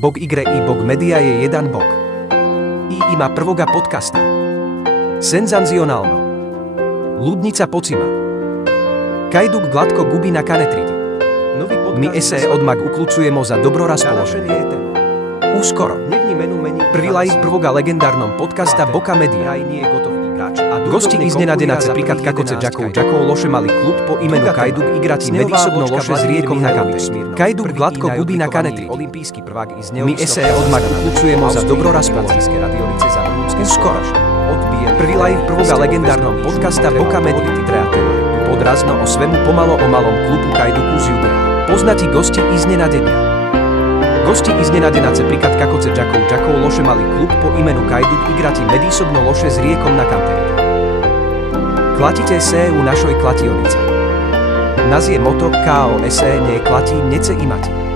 Bog igre i Bog media je jedan Bog. I ima prvoga podcasta. Senzanzionálno. Ludnica pocima. Kajduk gladko gubi na kanetridi. My SE odmak uklucujemo za dobro raspoloženie. Uskoro. Prvý live prvoga legendárnom podcasta Boka Media. Gosti iznenadenace prikat kakoce Jakov loše mali klub po imenu Kajduk igrati medzisobno loše s Riekom na kampeni. Kajduk gladko gubí na kanetri. My SE odmak uklucujemo za dobro raspoloženie. Uskoro. Prvý live prvoga legendárnom podcasta Boka Media. Podrazno o svemu pomalo o malom klubu Kajduku z Judea. Poznatí gosti iznenadenia. Gosti iznenadenace prikat kakoce Jakov loše mali klub po imenu Kajduk igrati medzisobno loše s Riekom na kampeni. Klatite se u našoj klationice. Nazie moto KO SE ne klati nece imati.